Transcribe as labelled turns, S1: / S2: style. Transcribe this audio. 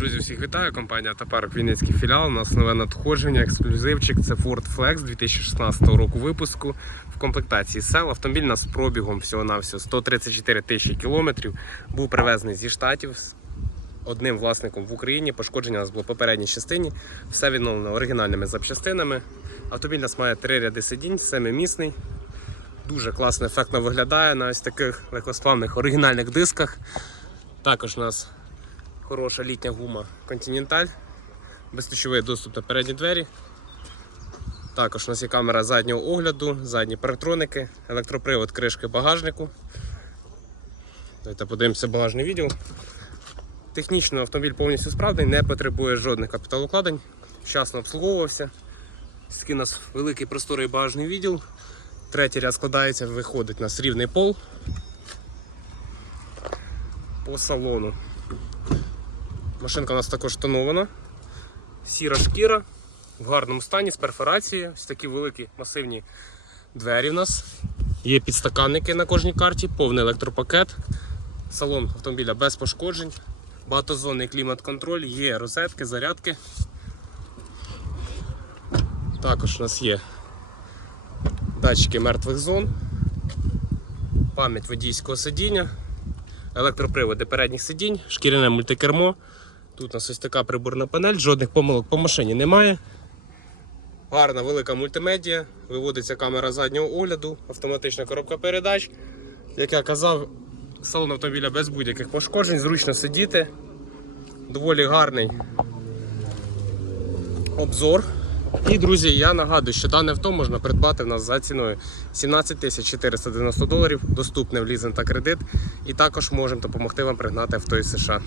S1: Друзі, всіх вітаю. Компанія Автопарк Вінницький філіал. У нас нове надходження, ексклюзивчик. Це Ford Flex 2016 року випуску. В комплектації сел. Автомобіль нас пробігом всього-навсього 134 тисячі кілометрів. Був привезений зі штатів з одним власником в Україні. Пошкодження у нас було в попередній частині. Все відновлено оригінальними запчастинами. Автомобіль у нас має три ряди сидінь, семимісний. Дуже класно, ефектно виглядає на ось таких легкосплавних оригінальних дисках. Також у нас хороша літня гума Continental, безключовий доступ на передні двері. Також у нас є камера заднього огляду, задні парктроники, електропривод кришки багажнику. Давайте подивимося багажний відділ. Технічно автомобіль повністю справний, не потребує жодних капіталокладень, вчасно обслуговувався. Такий у нас великий просторий багажний відділ. Третій ряд складається, виходить у нас рівний пол по салону. Машинка у нас також тонована. Сіра шкіра в гарному стані з перфорацією. Ось такі великі масивні двері в нас. Є підстаканники на кожній карті, повний електропакет. Салон автомобіля без пошкоджень, багатозонний клімат-контроль, є розетки, зарядки. Також у нас є датчики мертвих зон, пам'ять водійського сидіння, електроприводи передніх сидінь, шкіряне мультикермо. Тут у нас ось така приборна панель, жодних помилок по машині немає. Гарна велика мультимедія, виводиться камера заднього огляду, автоматична коробка передач. Як я казав, салон автомобіля без будь-яких пошкоджень, зручно сидіти. Доволі гарний обзор. І, друзі, я нагадую, що дане авто можна придбати в нас за ціною 17 490 доларів, доступне в лізинг та кредит. І також можемо допомогти вам пригнати авто із США.